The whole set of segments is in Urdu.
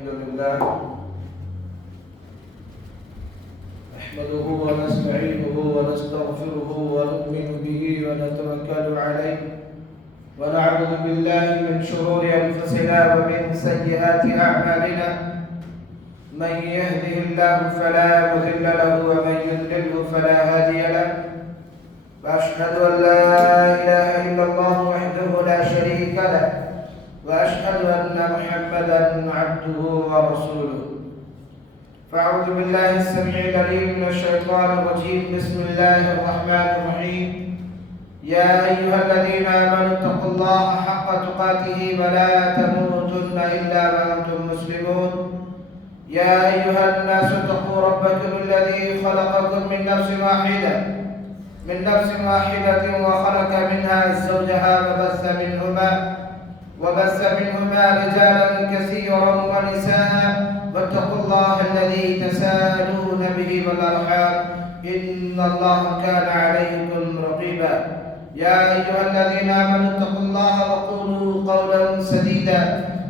الحمد لله نحمده ونستعينه ونستغفره ونؤمن به ونتوكل عليه ونعوذ بالله من شرور أنفسنا ومن سيئات أعمالنا من يهده الله فلا مضل له ومن يضلله فلا هادي له وأشهد أن لا إله إلا الله وحده لا شريك له وأشهد أن محمدا عبده ورسوله فأعوذ بالله السميع العليم من الشيطان الرجيم بسم الله الرحمن الرحيم يا أيها الذين آمنوا اتقوا الله حق تقاته ولا تموتن إلا وأنتم مسلمون يا أيها الناس اتقوا ربكم الذي خلقكم من نفس واحدة وخلق منها زوجها وبث منهما رجالا كثيرا ونساء واتقوا الله الذي تساءلون به والأرحام إن الله كان عليكم رقيبا يا أيها الذين آمنوا اتقوا الله وقولوا قولا سديدا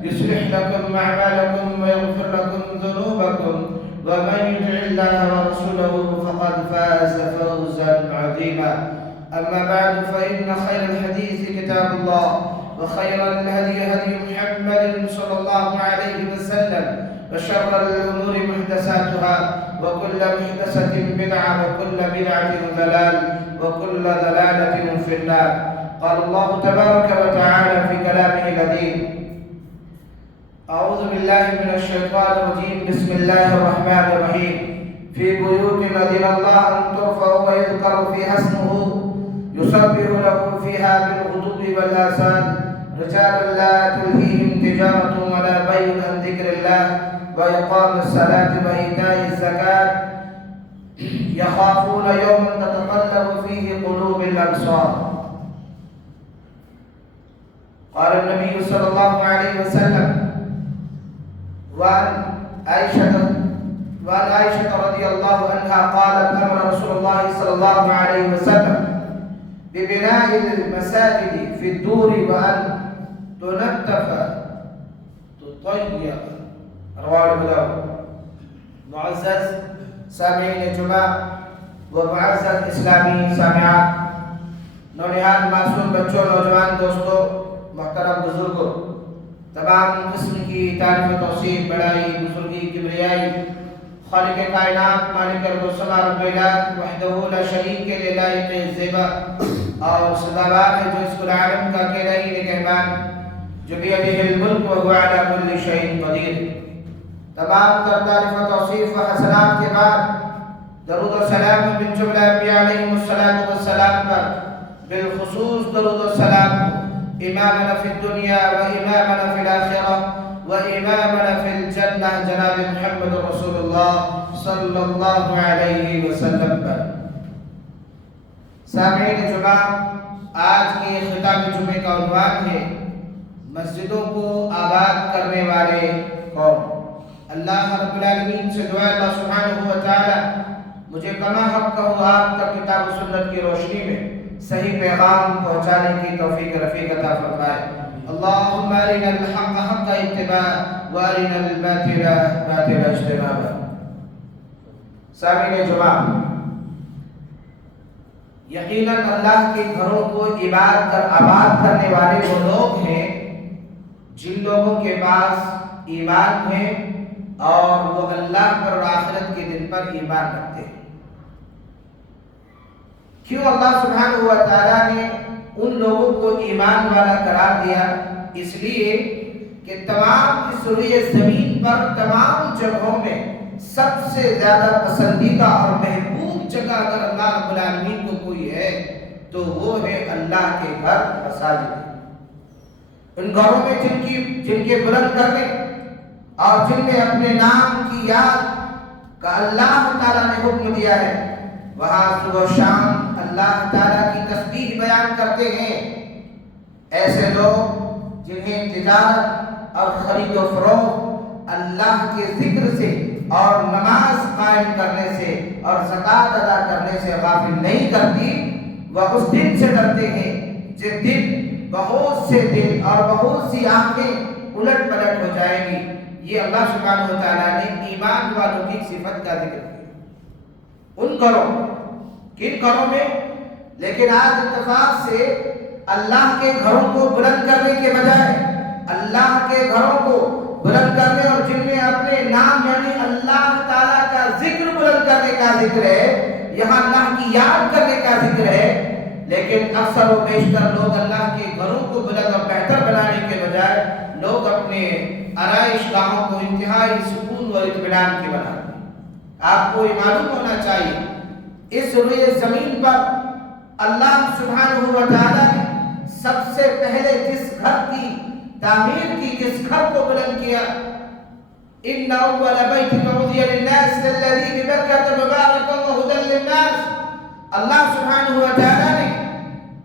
يصلح لكم أعمالكم ويغفر لكم ذنوبكم ومن يطع الله ورسوله فقد فاز فوزا عظيما أما بعد فإن خير الحديث كتاب الله وخير الهدي هدي محمد صلى الله عليه وسلم وشر الأمور محدثاتها وكل محدثة بدعة وكل بدعة ضلال وكل ضلالة في النار قال الله تبارك وتعالى في كلامه العظيم أعوذ بالله من الشيطان الرجيم بسم الله الرحمن الرحيم في بيوت أذن الله أن ترفع ويذكر فيها اسمه يسبح له فيها بالغدو والآصال رجال لا تلهيهم تجارة ولا بيع عن ذكر الله وإقام الصلاة وإيتاء الزكاة يخافون يوما تتقلب فيه قلوب الأبصار قال النبي صلى الله عليه وسلم وعن عائشة رضي الله عنها قالت أمر رسول الله صلى الله عليه وسلم ببناء المساجد في الدور وأن تنتف تطيب رواه ابو داود. معزز سامعین جمعہ و معزز اسلامی سامعات، نونہال معصوم بچوں، نوجوان دوستوں، محترم بزرگوں، تمام قسم کی تعریف و توصیف، بڑائی، بزرگی، کبریائی خالق کائنات مالک ارض و سما رب العالمین وحدہ لا شریک کے لیے لائق زیبا اور سزاوار ہے، جو اس العالم کا اکیلا ہی نگہبان، جو بیدہ الملک وهو علی کل شیء قدیر۔ تمام تر تعریف و توصیف و حسنات کے بعد درود و سلام من جملہ انبیاء علیہم السلام پر، بالخصوص درود و سلام امامنا فی الدنیا و امامنا فی الآخرہ و امامنا فی الجنہ جناب محمد رسول اللہ صلی اللہ علیہ وسلم پر۔ سامعین جمعہ، آج کے خطاب جمعے کا عنوان ہے مسجدوں کو آباد کرنے والے کون؟ اللہ رب العالمین سے دعا ہے اللہ سبحانہ و تعالی مجھے کما حق کہو آپ تک کتاب و سنت کی روشنی میں صحیح پیغام پہنچانے کی توفیق رفیق عطا فرمائے۔ اللہم ارنا الحق حق اتباع وارنا الباطل باطل اجتنابا۔ سامعین جمعہ، یقیناً اللہ کے گھروں کو آباد کرنے والے وہ لوگ ہیں جن لوگوں کے پاس ایمان ہے اور وہ اللہ پر اور آخرت کے دن پر ایمان رکھتے ہیں۔ کیوں اللہ سبحانہ و تعالیٰ نے ان لوگوں کو ایمان والا قرار دیا؟ اس لیے کہ تمام اس روئے زمین پر تمام جگہوں میں سب سے زیادہ پسندیدہ اور محبوب جگہ اگر اللہ رب العالمین کو کوئی ہے تو وہ ہے اللہ کے گھر مساجد۔ ان گھروں میں جن کے بلند کرنے اور جن میں اپنے نام کی یاد کا اللہ تعالیٰ نے حکم دیا ہے، وہاں صبح و شام اللہ تعالیٰ کی تسبیح بیان کرتے ہیں۔ ایسے لوگ جنہیں تجارت اور خرید و فروخت اللہ کے ذکر سے اور نماز قائم کرنے سے اور زکوٰۃ ادا کرنے سے غافل نہیں کرتی، وہ اس دن سے ڈرتے ہیں جس دن بہت سے دل اور بہت سی آنکھیں الٹ پلٹ ہو جائیں گی، یہ اللہ سبحانہ و تعالیٰ نے ایمان والوں کی صفت کا ذکر کیا ان گھروں، کن گھروں میں؟ لیکن آج اتفاق سے اللہ کے گھروں کو بلند کرنے کے بجائے اللہ کے گھروں کو بلند کرنے اور جن میں اپنے نام یعنی اللہ تعالیٰ کا ذکر بلند کرنے کا ذکر ہے، یہاں اللہ کی یاد کرنے کا ذکر ہے، لیکن اکثر و بیشتر لوگ اللہ کے گھروں کو بلند اور بہتر بنانے کے بجائے لوگ اپنے آرائش گاہوں کو انتہائی سکون اور اطمینان کے بناتے ہیں۔ آپ کو یہ معلوم ہونا چاہیے اس روئے زمین پر اللہ سبحانہ و تعالیٰ نے سب سے پہلے جس گھر کی تعمیر کی، جس گھر کو بلند کیا، ان اول بیت وضع للناس الذی ببکۃ مبارکا وہدی للناس، اللہ سبحانہ و تعالیٰ نے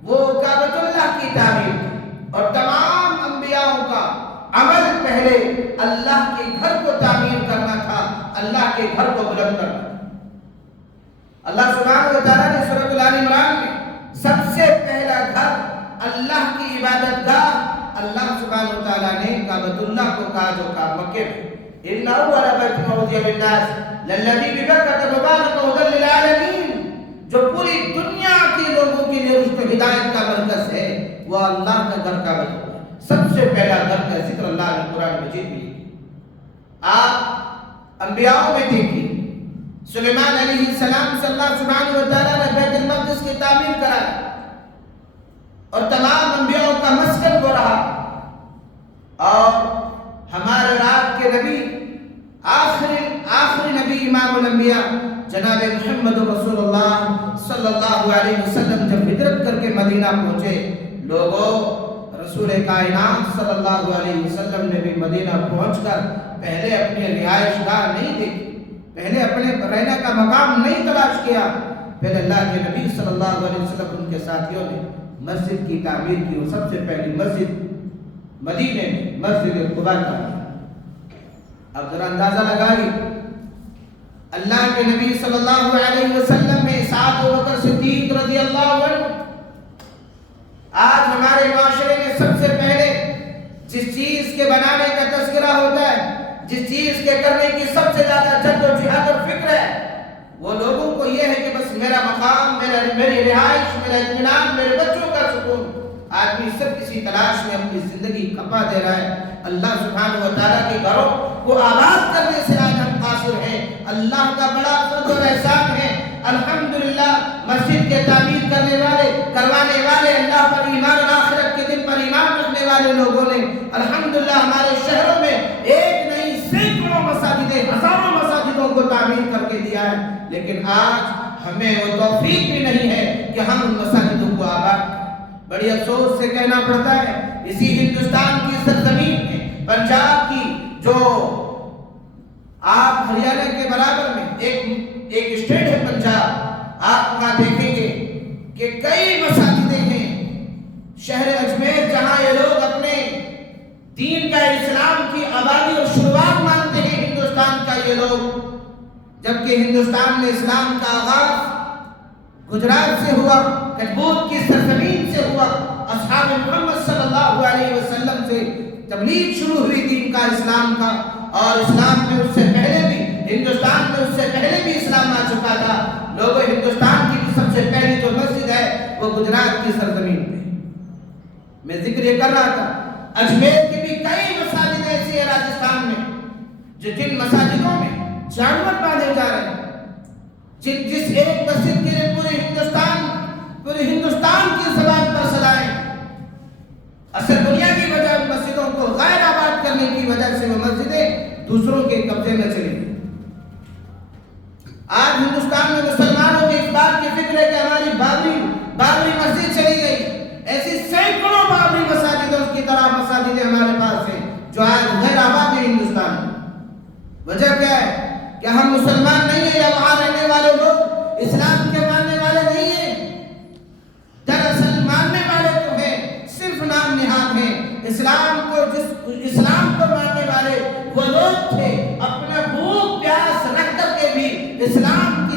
وہ کعبۃ اللہ کی تعمیر کی اور تمام انبیاءوں کا عمل پہلے اللہ کے گھر کو تعمیر کرنا تھا، اللہ کے گھر کو بلند کرنا تھا۔ اللہ سبحانہ و تعالیٰ نے سورۃ آل عمران میں سب سے پہلا گھر اللہ کی عبادت گاہ اللہ سبحانہ و تعالیٰ نے کعبۃ اللہ کو کہا جو مکے میں ان اول بیت وضع للناس للذی ببکۃ مبارکا وہدی للعالمین، جو پوری دنیا کے لوگوں کے لیے رشد و ہدایت کا مرکز ہے، وہ اللہ کا گھر کعبۃ اللہ ہے۔ سب سے پہلا گھر کا ذکر اللہ نے قرآن مجید میں کیا۔ آپ انبیاءوں میں دیکھیے سلیمان علیہ السلام سے اللہ سبحانہ و تعالیٰ نے بیت المقدس کی تعمیر کرائی اور تمام انبیاءوں کا مسکن وہ رہا، اور ہمارے رات کے نبی آخری نبی امام الانبیاء جناب محمد رسول اللہ صلی اللہ علیہ وسلم جب ہجرت کر کے مدینہ پہنچے، لوگوں رسول کائنات صلی اللہ علیہ وسلم نے بھی مدینہ پہنچ کر پہلے اپنی رہائش گاہ نہیں دیکھی، پہلے اپنے رہنے کا مقام نہیں تلاش کیا، پھر اللہ کے نبی صلی اللہ علیہ وسلم ان کے ساتھیوں نے مسجد کی تعمیر کی، اور سب سے پہلی مسجد مدینے میں مسجد قباء کا۔ اب ذرا اندازہ لگائیے اللہ کے نبی صلی اللہ علیہ وسلم میں سعد ابوبکر صدیق رضی اللہ عنہ، آج ہمارے معاشرے میں سب سے پہلے جس چیز کے بنانے کا تذکرہ ہوتا ہے، جس چیز کے کرنے کی سب سے زیادہ جد و جہاد اور فکر ہے، وہ لوگوں کو یہ ہے کہ بس میرا مقام، میری رہائش، میرا اطمینان، میرے بچوں کا سکون۔ آدمی صرف اسی تلاش میں اپنی زندگی کھپا دے رہا ہے۔ اللہ سبحانہ و تعالیٰ کے گھروں کو آباد کرنے سے آج ہم قاصر ہیں۔ اللہ کا بڑا فضل اور احسان ہے، الحمدللہ مسجد کے تعمیر کروانے والے، اللہ پر ایمان اور آخرت کے دن پر ایمان رکھنے والے لوگوں نے الحمدللہ ہمارے شہروں میں ایک نہیں سینکڑوں مساجدیں، ہزاروں مساجدوں کو تعمیر کر کے دیا ہے، لیکن آج ہمیں وہ توفیق بھی نہیں ہے کہ ہم ان مساجدوں کو آباد کریں۔ بڑی افسوس سے کہنا پڑتا ہے، اسی ہندوستان کی سرزمین میں پنجاب کی جو آپ ہریانہ کے برابر میں ایک اسٹیٹ ہے پنجاب، آپ وہاں دیکھیں گے کہ کئی مساجدیں ہیں۔ شہر اجمیر جہاں یہ لوگ اپنے دین کا، اسلام کی آبادی اور شروعات مانتے ہیں، ہندوستان کا یہ لوگ، جبکہ ہندوستان میں اسلام کا آغاز گجرات سے ہوا، کٹبوت کی سرزمین سے ہوا، اصحاب محمد صلی اللہ علیہ وسلم سے تبلیغ شروع ہوئی دین کا، اسلام کا، اور اسلام میں اس سے پہلے بھی، ہندوستان میں اس سے پہلے بھی اسلام آ چکا تھا۔ لوگوں ہندوستان کی بھی سب سے پہلی جو مسجد ہے وہ گجرات کی سرزمین پہ، میں ذکر یہ کر رہا تھا۔ اجمیر کی بھی کئی مساجد ایسی ہیں راجستھان میں جن مساجدوں میں جانور باندھے جا رہے ہیں، جس ایک مسجد کے لیے پورے ہندوستان کی زبان پر سلائیں۔ اصل دنیا کی وجہ مسجدوں کو غیر آباد کرنے کی وجہ سے وہ مسجدیں دوسروں کے قبضے میں چلی گئی۔ آج ہندوستان میں مسلمانوں کی اس بات کی فکر ہے کہ ہماری بابری مسجد چلی گئی، ایسی سینکڑوں بابری مساجدوں کی طرح مساجدیں ہمارے پاس ہیں جو آج غیر آباد ہیں ہندوستان میں۔ وجہ کیا ہے؟ کہ ہم مسلمان نہیں ہیں، یا وہاں رہنے والے لوگ اسلام کے ماننے والے نہیں ہیں؟ دراصل ماننے والے تو ہیں، صرف نام نہاد ہیں۔ اسلام کو ماننے والے وہ لوگ تھے، اپنا بھوک پیاس رکھ کر کے بھی اسلام کی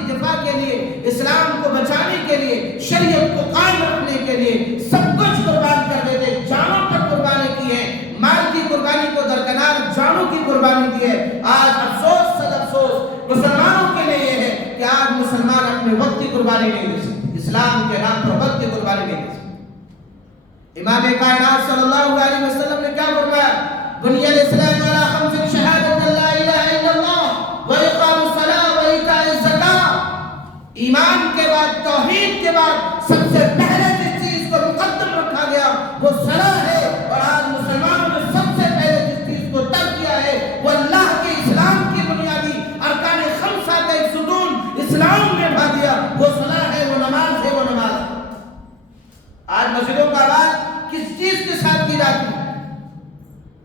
امام کائنات صلی اللہ علیہ وسلم نے کیا فرمایا؟ بنی الاسلام علی خمس شہادت لا الہ الا اللہ و اقام الصلاۃ و ایتاء الزکاۃ۔ ایمان کے بعد، توحید کے بعد سب سے پہلے جس چیز کو مقدم رکھا گیا وہ صلاۃ ہے، اور آج مسلمانوں نے سب سے پہلے جس چیز کو ترک کیا ہے وہ اللہ کے اسلام کی بنیادی ارکان خمسہ کا ایک ستون اسلام نے اٹھا دیا، وہ صلاۃ ہے، وہ نماز ہے، وہ نماز ہے۔ آج مسجدوں کا آواز کس چیز کے ساتھ کی جاتی ہے؟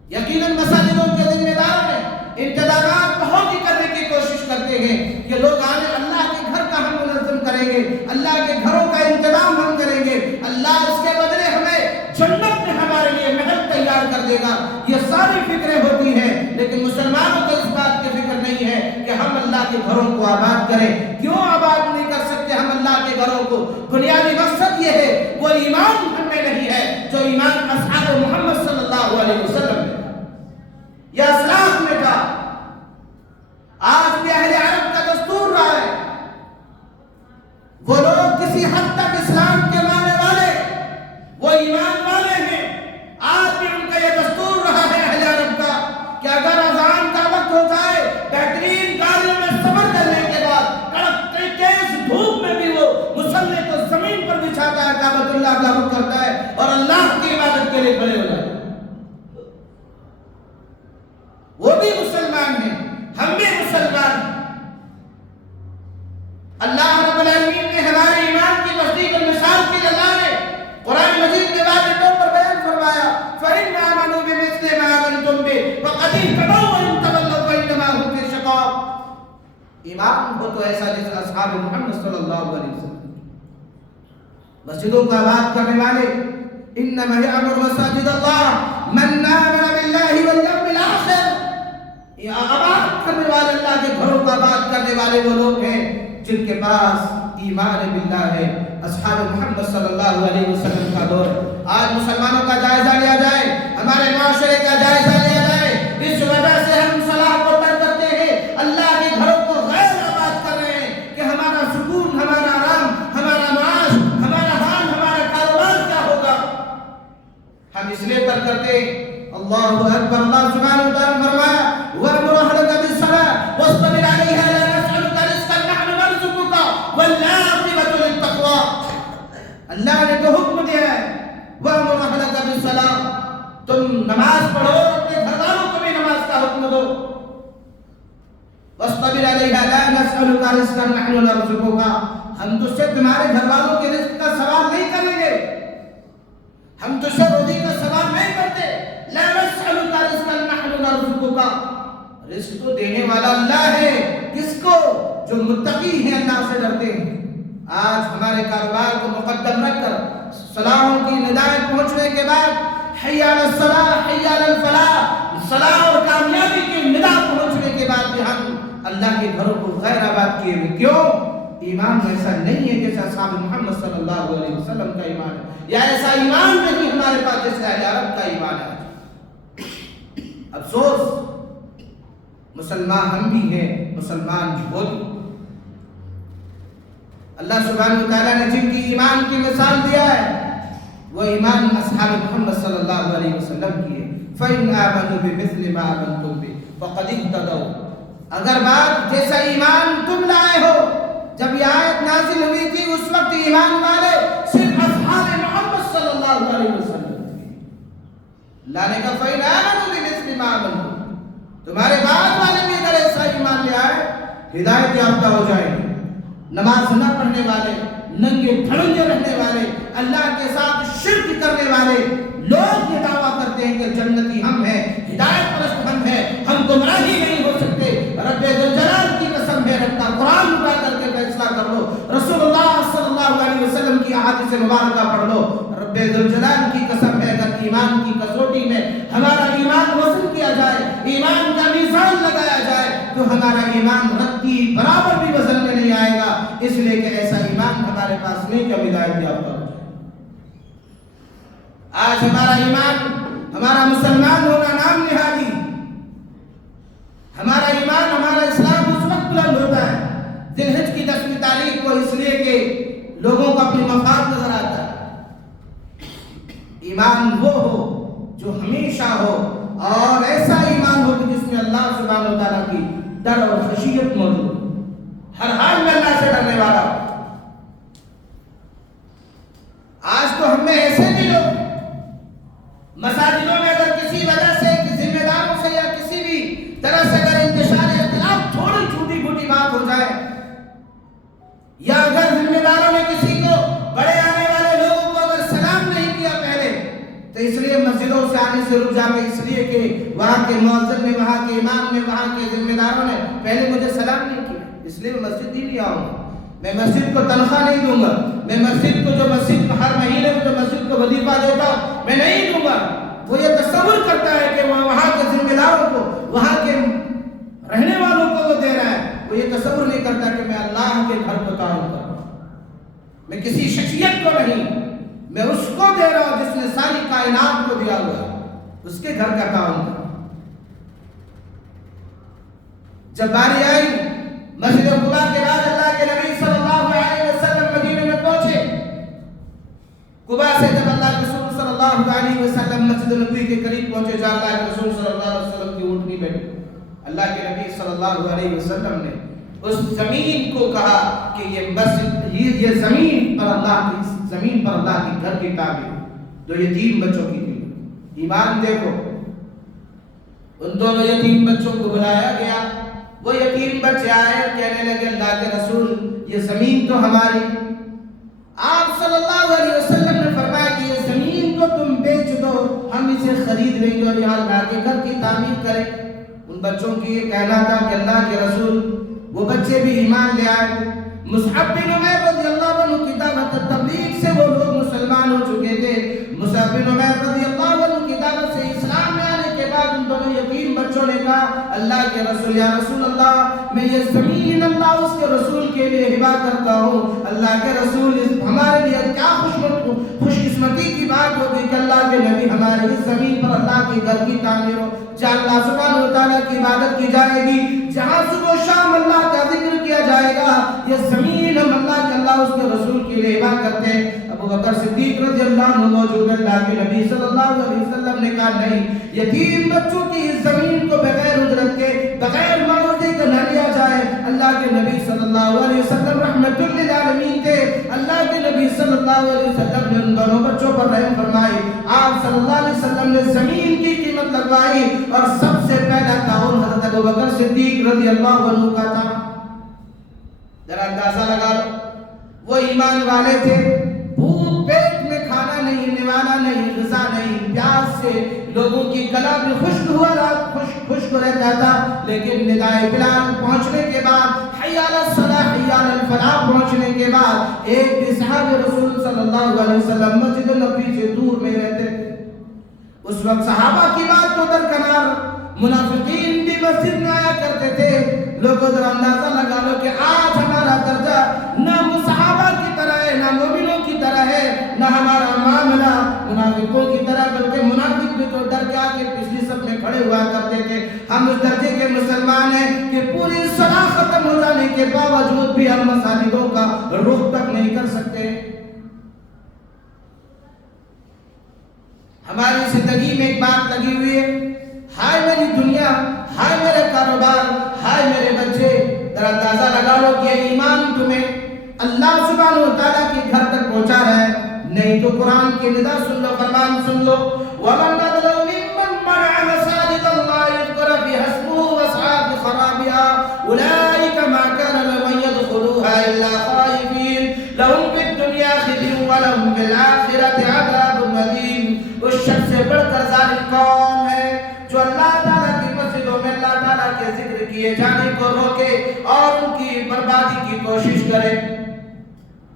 یقیناً مساجدوں کے ذمہ دار ہیں، انتظامات بہت ہی کرنے کی کوشش کرتے ہیں کہ لوگ آنے، اللہ کے گھر کا ہم منظم کریں گے، اللہ کے گھروں کا انتظام ہم کریں گے، اللہ اس کے بدلے ہمیں جنت میں ہمارے لیے محل تیار کر دے گا، یہ ساری فکریں ہوتی ہیں، لیکن مسلمانوں کو اس بات کی فکر نہیں ہے کہ ہم اللہ کے گھروں کو آباد کریں۔ کیوں آباد نہیں کر سکتے ہم اللہ کے گھروں کو؟ بنیادی مقصد یہ ہے، وہ ایمان ہم میں نہیں ہے جو ایمان اصحاب محمد صلی اللہ علیہ وسلم نے یا اسلاف میں تھا۔ آج بھی اہل عرب کا دستور رہا ہے، وہ لوگ کسی حد تک اسلام کے ماننے والے، وہ ایمان والے ہیں، آج بھی ان کا یہ دستور رہا ہے اہل عرب کا کہ اگر اذان کا وقت ہو جائے، بہترین گاڑیوں میں سفر کرنے کے بعد کڑکتے تیز دھوپ میں بھی وہ مصلی کو زمین پر بچھاتا ہے، کعبۃ اللہ کا رخ کرتا ہے اور اللہ کی عبادت کے لیے کھڑے ہو جاتا ہے۔ وہ بھی مسلمان ہیں، ہم بھی مسلمان ہیں۔ اللہ رب العالمین نے ہمارے ایمان کی تصدیق اور مثال کے لیے اللہ نے قرآن مجید میں واضح طور پر بیان فرمایا، فَإِنْ آمَنُوا بِمِثْلِ مَا آمَنْتُمْ بِهِ فَقَدِ اهْتَدَوْا وَإِنْ تَوَلَّوْا فَإِنَّمَا هُمْ فِي شِقَاقٍ۔ ایمان ہو تو ایسا جیسے اصحاب محمد صلی اللہ علیہ وسلم، مسجدوں کا آباد کرنے والے، انما یعمر مساجد اللہ من آمن باللہ والیوم الآخر، آباد کرنے والے، اللہ کے گھروں کا آباد کرنے والے وہ لوگ ہیں جن کے پاس ایمان باللہ ہے۔ اصحاب محمد صلی اللہ علیہ وسلم کا دور، آج مسلمانوں کا جائزہ لیا جائے، ہمارے معاشرے کا جائزہ لیا جائے، اس وجہ سے ہم صلاح کو ترک کرتے ہیں، اللہ کے گھروں کو غیر آباد کر رہے ہیں کہ ہمارا سکون، ہمارا آرام، ہمارا معاش، ہمارا حال، ہمارا کاروبار کیا ہوگا؟ ہم اس لیے ترک کرتے ہیں۔ اللہ اکبر، اللہ سبحانہ وتعالی فرمایا وَأْمُرْ أَهْلَكَ بِالصَّلَاةِ وَاصْطَبِرْ عَلَيْهَا لَا نَسْأَلُكَ رِزْقًا نَحْنُ نَرْزُقُكَ وَالْعَاقِبَةُ لِلتَّقْوَىٰ۔ اللہ نے تو حکم دیا ہے وَأْمُرْ أَهْلَكَ بِالصَّلَاةِ، تم نماز پڑھو، اپنے گھر والوں کو بھی نماز کا حکم دو۔ وَاصْطَبِرْ عَلَيْهَا لَا نَسْأَلُكَ رِزْقًا نَحْنُ نَرْزُقُكَ، ہم تجھ سے تمہارے گھر والوں کے رزق کا سوال نہیں کریں گے، ہم تجھ سے روزی کا سوال نہیں کرتے۔ لا نسألك رزقا نحن نرزقك، رزق تو دینے والا اللہ ہے، کس کو؟ جو متقی ہیں، اللہ سے ڈرتے ہیں۔ آج ہمارے کاروبار کو مقدم رکھ کر صلاحوں کی ندائیں پہنچنے کے بعد حی علی الصلاح، حی علی الفلاح، صلاح اور کامیابی کی ندا پہنچنے کے بعد بھی ہم اللہ کے گھروں کو غیر آباد کیے ہوئے۔ کیوں؟ ایمان ایسا نہیں ہے جیسا اصحاب محمد صلی اللہ علیہ وسلم کا ایمان ہے، یا ایسا ایمان نہیں ہمارے پاس جیسے اہل عرب کا ایمان ہے۔ افسوس، مسلمان ہم بھی ہیں، مسلمان بھی وہ بھی۔ اللہ سبحانہ وتعالیٰ نے جن کی ایمان کی مثال دیا ہے وہ ایمان اصحاب محمد صلی اللہ علیہ وسلم کی ہے۔ فَإِنْ آمَنُوا بِمِثْلِ مَا آمَنْتُمْ بِهِ فَقَدِ اهْتَدَوْا، اگر بات جیسا ایمان تم لائے ہو، جب یہ آیت نازل ہوئی تھی اس وقت ایمان والے صرف اصحاب محمد صلی اللہ علیہ وسلم تھے۔ اللہ نے کہا فَإِنْ آمَنُوا بِمِثْلِ مَا آمَنْتُمْ، تمہارے بعد والے بھی اگر ایسا ایمان لے آئے ہدایت یافتہ ہو جائیں گے۔ نماز نہ پڑھنے والے، ننگے دھڑنگے رہنے والے، اللہ کے ساتھ شرک کرنے والے لوگ یہ دعویٰ کرتے ہیں کہ جنتی ہم ہیں، ہدایت پرست ہم ہیں، ہم گمراہی نہیں ہو سکتے۔ رب ذوالجلال کی قسم ہے، رب کا قرآن اٹھا کر کے فیصلہ کر لو، رسول اللہ صلی اللہ علیہ وسلم کی احادیث مبارکہ پڑھ لو، رب ذوالجلال کی قسم ہے اگر ایمان کی کسوٹی میں ہمارا ایمان وزن کیا جائے، ایمان کا میزان لگایا جائے تو ہمارا ایمان رتی برابر بھی وزن میں نہیں آئے گا، اس لیے کہ ایسا ایمان ہمارے پاس نہیں کہ ہدایت یافتہ ہو جائے۔ آج ہمارا ایمان، ہمارا مسلمان ہونا نام نہادی، ہمارا ایمان، ہمارا اسلام اس وقت بلند ہوتا ہے ذی الحج کی 10ویں تاریخ کو، اس لیے کہ لوگوں کو اپنی مفاد نظر آتا ہے۔ ایمان ایمان وہ ہو جو ہمیشہ ہو، اور ایسا ایمان ہو کہ جس میں اللہ سبحانہ و تعالیٰ کی ڈر اور خشیت موجود ہو، ہر حال میں اللہ سے ڈرنے والا ہو۔ آج تو ہم میں ایسے بھی لوگ مساجدوں میں اگر کسی وجہ سے ذمہ داروں سے یا کسی بھی طرح سے اگر انتشار اختلاف تھوڑی چھوٹی موٹی بات ہو جائے، یا اگر ذمہ داروں نے کسی کو بڑے آنے والے لوگوں کو اگر سلام نہیں کیا پہلے، تو اس لیے مسجدوں سے آنے سے رک جاتے، اس لیے کہ وہاں کے مؤذن نے، وہاں کے امام نے، وہاں کے ذمہ داروں نے پہلے مجھے سلام نہیں کیا، اس لیے میں مسجد ہی نہیں آؤں گا، میں مسجد کو تنخواہ نہیں دوں گا، میں مسجد کو جو مسجد ہر مہینے میں جو مسجد کو وظیفہ دیتا ہوں میں نہیں دوں گا۔ وہ یہ تصور کرتا ہے کہ وہ وہاں کے ذمہ داروں کو، وہاں کے رہنے والوں کو وہ دے رہا ہے، وہ یہ تصور نہیں کرتا کہ میں اللہ کے گھر کو تعاون کر رہا ہوں، میں کسی شخصیت کو نہیں، میں اس کو دے رہا ہوں جس نے ساری کائنات کو دیا ہوا ہے، اس کے گھر کا تعاون کر رہا ہوں۔ جب باری آئی مسجد قباء کے بعد اللہ کے نبی صلی اللہ علیہ وسلم مدینے میں پہنچے، قباء سے جب اللہ کے رسول صلی اللہ علیہ وسلم مسجد نبوی کے قریب پہنچے، جہاں اللہ کے رسول صلی اللہ علیہ وسلم کی اونٹنی بیٹھی، اللہ کے نبی صلی اللہ علیہ وسلم نے اس زمین کو کہا کہ یہ مسجد، یہ زمین پر اللہ کی گھر کی تعمیر دو یتیم بچوں کی تھی۔ ایمان دیکھو، ان دونوں یتیم بچوں کو بلایا گیا، وہ یتیم بچے آئے اور کہنے لگے اللہ کے رسول یہ زمین تو ہماری، آپ صلی اللہ علیہ وسلم نے فرمایا کہ یہ زمین کو تم بیچ دو، ہم اسے خرید لیں گے اور یہاں لا کے گھر کی تعمیر کریں۔ ان بچوں کی یہ کہنا تھا کہ اللہ کے رسول، وہ بچے بھی ایمان لے آئے۔ مصعب بن عمیر رضی اللہ عنہ کی دعوت تبلیغ سے وہ لوگ مسلمان ہو چکے تھے۔ مصعب بن عمیر رضی اللہ عنہ کی دعوت سے اسلام میں آنے کے بعد ان دونوں یتیم بچوں نے کہا اللہ کے رسول، یا رسول اللہ میں یہ زمین اللہ اس کے رسول کے لیے ہبہ کرتا ہوں، اللہ کے رسول ہمارے لیے کیا خوش قسمتی کی بات ہوگی کہ اللہ کے نبی ہمارے اس زمین پر اللہ کے گھر کی تعمیر ہو، جہاں اللہ سبحانہ و تعالیٰ کی عبادت کی جائے گی، جہاں صبح و شام اللہ کا ذکر کیا جائے گا، یہ زمین ہم اللہ اس کے رسول کے لیے ہبہ کرتے ہیں۔ ابو بکر صدیق رضی اللہ عنہ موجود ہے، اللہ کے نبی صلی اللہ علیہ وسلم نے کہا نہیں، یتیم بچوں کی اس زمین کو بغیر اجرت کے، بغیر معاوضے کے نہ لیا جائے۔ اللہ کے نبی صلی اللہ علیہ وسلم رحمت للعالمین تھے، اللہ کے نبی صلی اللہ علیہ وسلم نے ان دونوں بچوں پر رحم فرمائی، آپ صلی اللہ علیہ وسلم نے زمین کی قیمت لگوائی، اور سب سے پہلا تعاون حضرت ابو بکر صدیق رضی اللہ عنہ کا تھا۔ ذرا اندازہ لگا لو، وہ ایمان والے تھے، بھوک پیٹ میں کھانا نہیں، نوالا نہیں، غذا نہیں، پیاس سے لوگوں کی گلا بھی خشک خشک رہتا تھا، لیکن ندائے بلال پہنچنے کے بعد، حی علی الصلاۃ حی علی الفلاح پہنچنے کے بعد، ایک بھی صحابہ رسول صلی اللہ علیہ وسلم مسجد نبوی سے دور میں رہتے تھے۔ اس وقت صحابہ کی بات تو درکنار، منافقین بھی مسجد میں آیا کرتے تھے۔ لوگوں ذرا اندازہ لگا لو کہ آج ہمارا درجہ نہ صحابہ کی طرح ہے، نہ مومنوں کی طرح ہے، نہ ہمارا معاملہ منافقوں کی طرح، بلکہ منافق بھی تو ڈر کے آگے پچھلی صف میں کھڑے ہوا کرتے تھے۔ ہم اس درجے کے مسلمان ہیں کہ پوری صلاح ختم ہو جانے کے باوجود بھی ہم مساجدوں کا رخ تک نہیں کر سکتے۔ ہماری زندگی میں ایک بات لگی ہوئی ہے، ہائے میری دنیا، ہائے میرے کاروبار، ہائے میرے بچے۔ ذرا اندازہ لگا لو کہ ایمان تمہیں اللہ سبحانہ و تعالیٰ کے گھر تک پہنچا رہا ہے، نہیں تو قرآن کی ندا سن لو، فرمان سن لو، وَمَنْ أَظْلَمُ مِمَّنْ مَنَعَ مَسَاجِدَ اللَّهِ يُذْكَرَ فِيهَا اسْمُهُ وَسَعَىٰ فِي خَرَابِهَا أُولَٰئِكَ مَا كَانَ لَهُمْ أَن يَدْخُلُوهَا إِلَّا خَائِفِينَ لَهُمْ فِي الدُّنْيَا خِزْيٌ وَلَهُمْ فِي الْآخِرَةِ عَذَابٌ عَظِيمٌ۔ اس شخص سے بڑھ کر ظالم کون ہے جو اللہ تعالیٰ کی مسجدوں میں اللہ تعالیٰ کے ذکر کیے جانے کو روکے اور ان کی بربادی کی کوشش کرے؟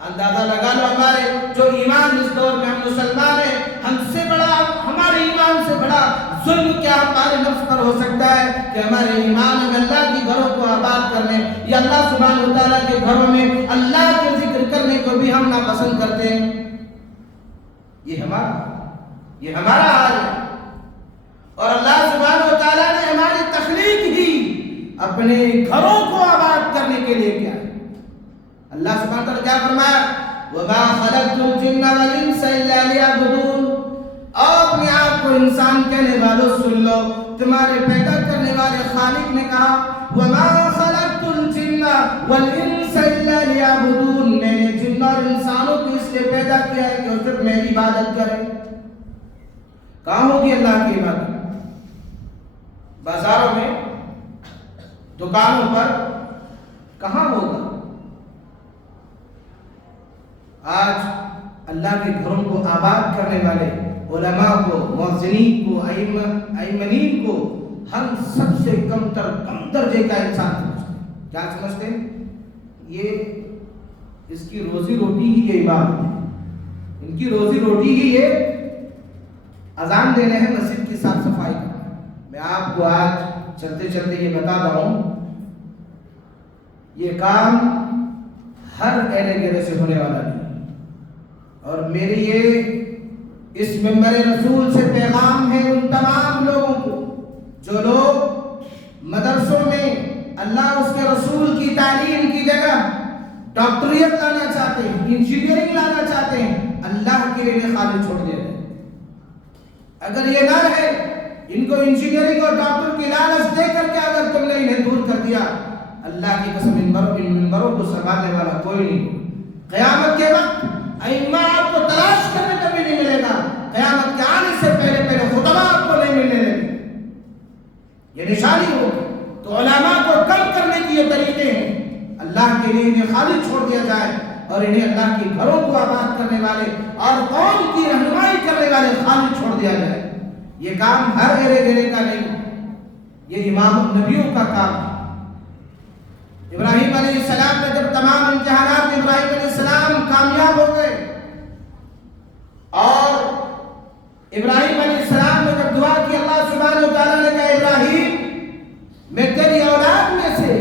اندازہ لگا لو، ہمارے جو ایمان اس دور میں ہم مسلمان ہیں، ہم سے بڑا، ہمارے ایمان سے بڑا ظلم کیا ہمارے نفس پر ہو سکتا ہے کہ ہمارے ایمان میں اللہ کی گھروں کو آباد کرنے یا اللہ سبحانہ و تعالیٰ کے گھروں میں اللہ کے ذکر کرنے کو بھی ہم ناپسند کرتے ہیں۔ یہ ہمارا حال ہے، اور اللہ سبحانہ و تعالیٰ نے ہماری تخلیق ہی اپنے گھروں کو آباد کرنے کے لیے کیا ہے۔ اللہ سبحانہ وتعالیٰ کیا فرمایا؟ وَمَا خَلَقْتُ الْجِنَّ وَالْإِنسَ إِلَّا لِيَعْبُدُونِ، انسان کہنے والوں سن لو، تمہارے پیدا کرنے والے خالق نے کہا وَمَا خَلَقْتُ الْجِنَّ وَالْإِنسَ إِلَّا لِيَعْبُدُونَ، میں نے جن اور انسانوں کو اس لیے پیدا کیا ہے کہ وہ صرف میری عبادت کریں۔ کہاں ہوگی اللہ کی عبادت؟ بازاروں میں، دکانوں پر، کہاں ہوگا؟ آج اللہ کے گھروں کو آباد کرنے والے علماء کو، مؤذنین کو، ایمنین کو ہم سب سے کم درجے کا انسان سمجھتے ہیں۔ کیا سمجھتے ہیں؟ یہ اس کی روزی روٹی ہی یہ عبادت ہے، ان کی روزی روٹی ہی یہ اذان دینے ہیں، مسجد کی صاف صفائی کرنا۔ میں آپ کو آج چلتے چلتے یہ بتا رہا ہوں، یہ کام ہر اہل گرے سے ہونے والا نہیں، اور میری یہ اس منبر رسول سے پیغام ہے ان تمام لوگوں کو جو لوگ مدرسوں میں اللہ اس کے رسول کی تعلیم کی جگہ ڈاکٹریت لانا چاہتے ہیں، انجینئرنگ لانا چاہتے ہیں، اللہ کے لیے خالی چھوڑ دیا ہے۔ اگر یہ نہ رہے، ان کو انجینئرنگ اور ڈاکٹر کی لالچ دے کر کے اگر تم نے انہیں دور کر دیا، اللہ کی قسم ان منبروں کو سنبھالنے والا کوئی نہیں۔ قیامت کے وقت ائمہ آپ کو تلاش کرنے کا بھی نہیں ملے گا، قیامت کے آنے سے پہلے خطبہ آپ کو نہیں ملنے لگے، یہ نشانی ہوگی۔ تو علماء کو کم کرنے کی یہ طریقے ہیں، اللہ کے لیے انہیں خالی چھوڑ دیا جائے اور انہیں اللہ کے گھروں کو آباد کرنے والے اور قوم کی رہنمائی کرنے والے خالی چھوڑ دیا جائے۔ یہ کام ہر ایرے گرے کا نہیں، یہ امام نبیوں کا کام ہے۔ ابراہیم علیہ السلام نے جب تمام امتحانات میں ابراہیم علیہ السلام کامیاب ہو گئے، اور ابراہیم علیہ السلام نے جب دعا کی، اللہ سبحانہ و تعالیٰ نے کہا ابراہیم میں تیری اولاد میں سے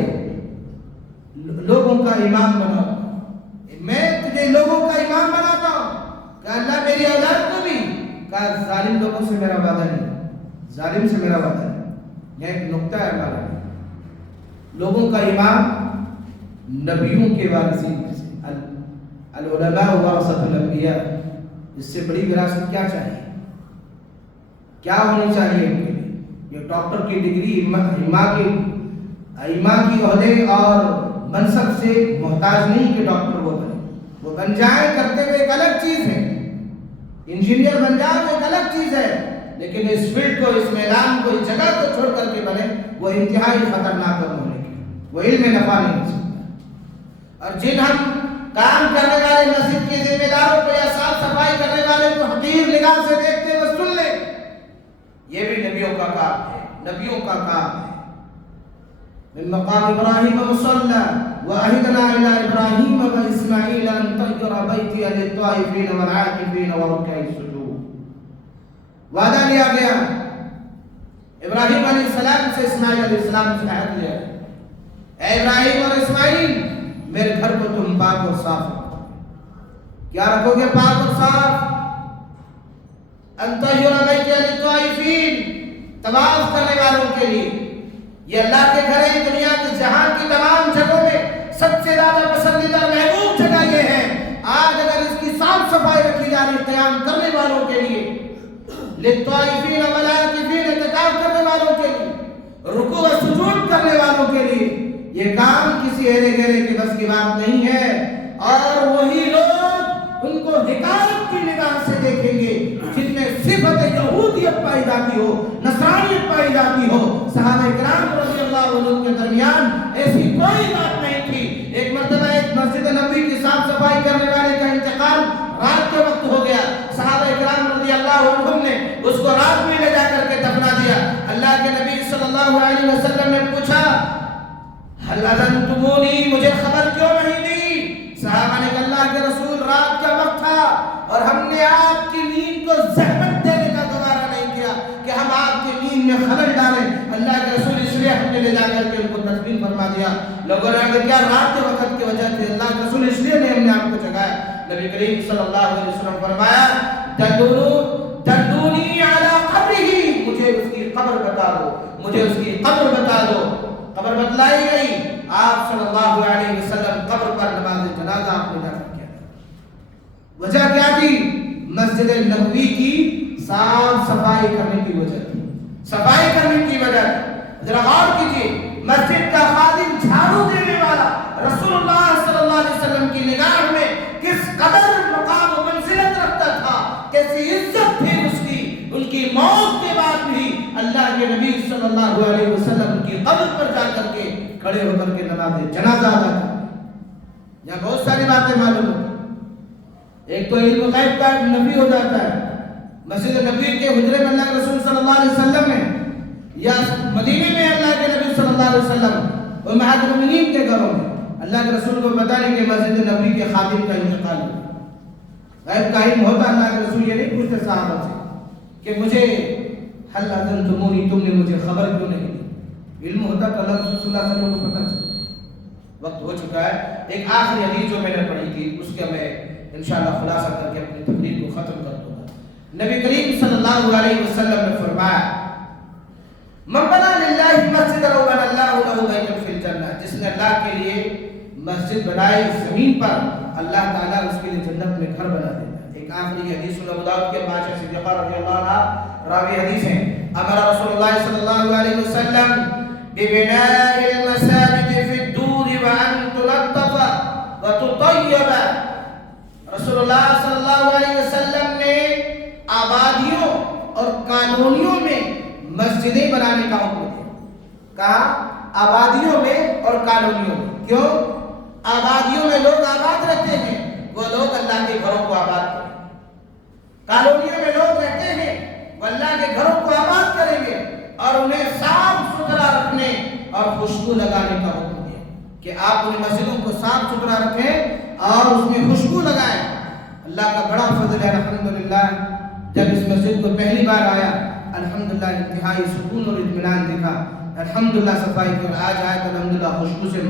لوگوں کا امام بناؤں، میں تجھے لوگوں کا امام بناتا ہوں۔ کہ اللہ میری اولاد کو بھی، کہا ظالم لوگوں سے میرا وعدہ نہیں، ظالم سے میرا وعدہ نہیں۔ یہ ایک نقطہ ہے ہمارا، لوگوں کا امام نبیوں کے وارثین میں سے، العلماء ورثۃ الانبیاء، اس سے بڑی وراثت کیا چاہیے؟ کیا ہونی چاہیے ان کے لیے؟ یہ ڈاکٹر کی ڈگری ائمہ کی عہدے اور منصب سے محتاج نہیں کہ ڈاکٹر وہ بنے، وہ بن جائیں کرتے ہوئے ایک الگ چیز ہے، انجینئر بن جائیں ایک الگ چیز ہے، لیکن اس فیلڈ کو، اس میدان کو، اس جگہ کو چھوڑ کر کے بنے، وہ انتہائی خطرناک اور مہلک، وہ علم نفع نہیں ہو سکتا۔ اور جن ہم کام کرنے والے مسجد کے ذمہ داروں کو یا صاف صفائی کرنے والے کو حقیر نگاہ سے دیکھتے ہوئے سن لیں، یہ بھی نبیوں کا کام ہے، نبیوں کا کام ہے۔ من مقام ابراہیم مصلی وعہدنا الی ابراہیم واسماعیل ان طہر بیتی للطائفین والعاکفین ورکع السجود۔ وعدہ لیا گیا ابراہیم علیہ السلام سے، اسماعیل علیہ السلام سے عہد لیا، اے ابراہیم اور اسماعیل میرے گھر کو تم پاک اور صاف رکھو۔ کیا رکھو گے پاک اور صاف؟ ان طہر بیتی للطائفین، طواف کرنے والوں کے لیے۔ یہ اللہ کے گھر ہے، دنیا کے جہان کی تمام جگہوں میں سب سے زیادہ پسندیدہ محبوب جگہ یہ ہے۔ آج اگر اس کی صاف صفائی رکھی جا رہی قیام کرنے والوں کے لیے، للطائفین والعاکفین، اعتکاف کرنے والوں کے لیے، رکوع و سجود کرنے والوں کے لیے، یہ کام کسی ایرے گیرے کے بس کی بات نہیں ہے۔ اور وہی لوگ ان کو حکایت کی نگاہ سے دیکھیں گے جن میں صفت یہودیت پائی جاتی ہو، نصرانیت پائی جاتی ہو۔ صحابہ کرام رضی اللہ عنہ کے درمیان ایسی کوئی بات نہیں تھی۔ ایک مرتبہ ایک مسجد نبوی کی صاف صفائی کرنے والے کا انتقال رات کے وقت ہو گیا، صحابہ کرام رضی اللہ عنہ نے اس کو رات میں لے جا کر کے دفنا دیا۔ اللہ کے نبی صلی اللہ علیہ وسلم نے پوچھا حل اذنتمونی، مجھے خبر کیوں نہیں دی؟ صحابہ نے کہا اللہ کے رسول رات کا وقت تھا اور ہم نے آپ کی نیند کو زحمت دینے کا گوارا نہیں کیا کہ ہم آپ کی نیند میں خلل ڈالیں۔ اللہ کے رسول اس لیے ہم نے لے جا کر کے ان کو تدفین فرما دیا۔ لوگوں نے کہا کیا رات کے وقت کی وجہ سے؟ اللہ کے رسول اس لیے نہیں ہم نے آپ کو جگایا۔ نبی کریم صلی اللہ علیہ وسلم فرمایا دلونی علی قبرہ، مجھے اس کی قبر بتا دو، مجھے اس کی قبر بتا دو۔ قبر بتلائی گئی، آپ صلی اللہ علیہ وسلم قبر پر نماز جنازہ آپ نے ادا کیا۔ وجہ کیا تھی؟ مسجد نبوی کی صاف صفائی کرنے کی وجہ تھی. صفائی کرنے کی وجہ ذرا غور کیجیے. مسجد کا خادم جھاڑو دینے والا رسول اللہ صلی اللہ علیہ وسلم کی نگاہ میں کس قدر مقام و منزلت رکھتا تھا, کیسی عزت تھی اس کی. ان کی موت کے بعد بھی اللہ کے نبی صلی اللہ علیہ وسلم کی قبر پر جا کر کے کھڑے ہو کر کے نماز جنازہ ادا کرتے. یہاں بہت ساری باتیں معلوم ہوتی. ایک تو علم غیب کا نفی ہو جاتا ہے. مسجد نبوی کے حجرے میں اللہ کے رسول صلی اللہ علیہ وسلم نے, یا مدینے میں اللہ کے نبی صلی اللہ علیہ وسلم امہات المؤمنین کے گھروں میں اللہ کے رسول کو پتہ نہیں کہ مسجد نبوی کے خادم کا انتقال ہوا. غیب کا علم ہوتا, اللہ کے رسول یہ نہیں پوچھتے صحابہ سے کہ مجھے حل اذنتمونی, تم نے مجھے خبر کیوں نہیں دی. علم ہوتا تو اللہ رسول صلی اللہ علیہ وسلم کو پتہ چلتا. وقت ہو چکا ہے. ایک آخری حدیث جو میں نے پڑھی تھی اس کا میں انشاءاللہ خلاصہ کر کے اپنی تقریر کو ختم کر دوں گا. نبی کریم صلی اللہ علیہ وسلم نے فرمایا, من بنا للہ مسجدا بنى اللہ له بیتا فی الجنہ, جس نے اللہ کے لیے مسجد بنائی زمین پر, اللہ تعالیٰ اس کے لیے جنت میں گھر بنا دیتا ہے. ایک آخری حدیث ابو داؤد کے عائشہ صدیقہ رضی اللہ عنہا راوی حدیث ہیں, امر رسول اللہ صلی اللہ علیہ وسلم ببناء المساجد فی الدور وان تلطف وتطیب. رسول اللہ صلی اللہ علیہ وسلم نے آبادیوں اور کالونیوں میں مسجدیں بنانے کا حکم دیا. کہا آبادیوں میں اور کالونیوں میں. کیوں؟ آبادیوں میں لوگ آباد رہتے ہیں, وہ لوگ اللہ کے گھروں کو آباد کریں. کالونیوں میں لوگ رہتے ہیں, وہ اللہ کے گھروں کو آباد کریں گے اور انہیں صاف ستھرا رکھنے اور خوشبو لگانے کا حکم دیا کہ آپ ان مسجدوں کو صاف ستھرا رکھیں اور اس میں خوشبو لگائیں. اللہ کا بڑا فضل ہے الحمدللہ. جب اس مسجد کو پہلی بار آیا الحمدللہ انتہائی سکون اور اطمینان دکھا. الحمدللہ صفائی کی, اور آج آئے تو الحمدللہ خوشبو سے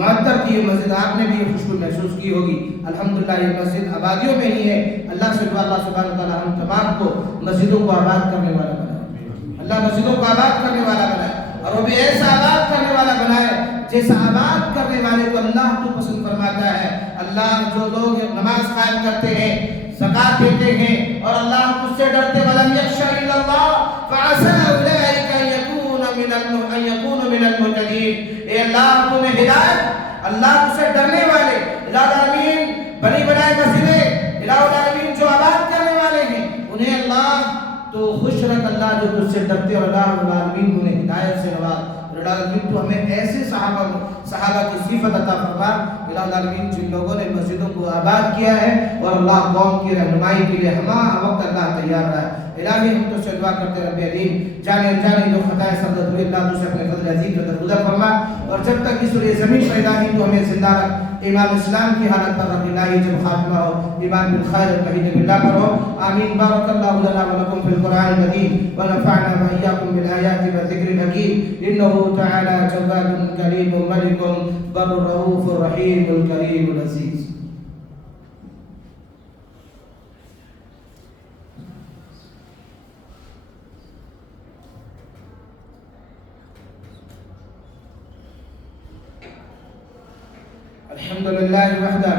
معطر کی یہ مسجد. آپ نے بھی یہ خوشبو محسوس کی ہوگی. الحمدللہ یہ مسجد آبادیوں میں ہی ہے. اللہ سے دعا اللہ سبحانہ وتعالی ہم تمام کو مسجدوں کو آباد کرنے والا بنائے. اللہ مسجدوں کو آباد کرنے والا بنائے, اور وہ بھی ایسا آباد کرنے والا بنائے جیسا آباد کرنے والے کو اللہ کو پسند فرماتا ہے. اللہ جو لوگ نماز قائم کرتے ہیں, زکات دیتے ہیں اور اللہ کو سے ڈرتے, ولم یخش الا اللہ فعسى اولئک ان یکونوا من المهتدین. اے اللہ تمہیں ہدایت, اللہ کو سے ڈرنے والے, الہ العالمین بنی بنائے مسجدیں, الہ العالمین جو آباد کرنے والے ہیں انہیں اللہ تو خوش رکھ. اللہ جو تجھ سے ڈرتے اور اللہ العالمین انہیں ہدایت سے نواز. الہ العالمین تو ہمیں ایسے صحابہ کی صفت عطا فرما. الہ العالمین جن لوگوں نے مسجدوں کو آباد کیا ہے اور اللہ قوم کی رہنمائی کے لیے ہمہ وقت اللہ تیار رہا ہے. الہی ہم تو سے دعا کرتے رب عظیم, جانے انجانے جو خطائے سرزد ہوئے اللہ تو سے اپنے فضل عظیم کا درگزر فرما, اور جب تک اس سورہ زمین پیدا نہیں تو ہمیں زندہ رکھ. ایمان اسلام کی حالت پر رب الہی جب خاتمہ ہو, ایمان بالخیر توحید باللہ پر ہو. آمین. بارک اللہ لنا ولکم فی القرآن المجید ونفعنا وإياكم بالآیات والذکر الحکیم. انه تعالی جواد کریم ملک بر رؤوف رحیم الکریم العزیز. الحمد لله وحده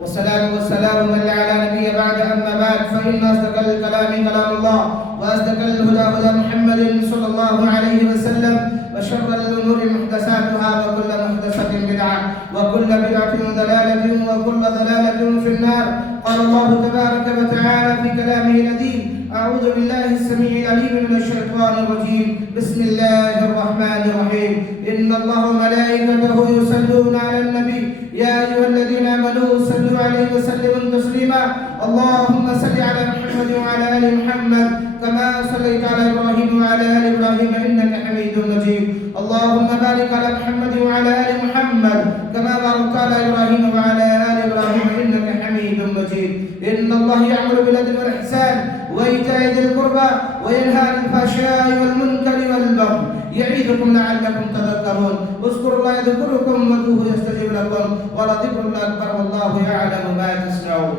والصلاة والسلام من لا على نبي بعد. أما بعد فإن أصدق الكلام كلام الله وأصدق الهدى هدى محمد صلى الله عليه وسلم, وشر الأمور محدثاتها وكل محدثة بدعة وكل بدعة ضلالة وكل ضلالة في النار. قال الله تبارك وتعالى في كلامه العظيم, أعوذ بالله السميع العليم من الشيطان الرجيم, بسم الله الرحمن الرحيم. إن الله وملائكته يصلون على النبي يا أيها الذين آمنوا صلوا عليه وسلموا تسليما. اللهم صل على محمد وعلى آل محمد كما صليت على إبراهيم وعلى آل إبراهيم إنك حميد مجيد. اللهم بارك على محمد وعلى آل محمد كما باركت على إبراهيم وعلى آل إبراهيم إنك حميد مجيد. إن الله يأمر بالعدل والإحسان وإيتاء ذي القربى وينهى عن الفحشاء والمنكر والبغي يعظكم لعلكم تذكرون. اذكروا الله يذكركم وادعوه يستجب لكم ولذكر الله أكبر والله يعلم ما تصنعون.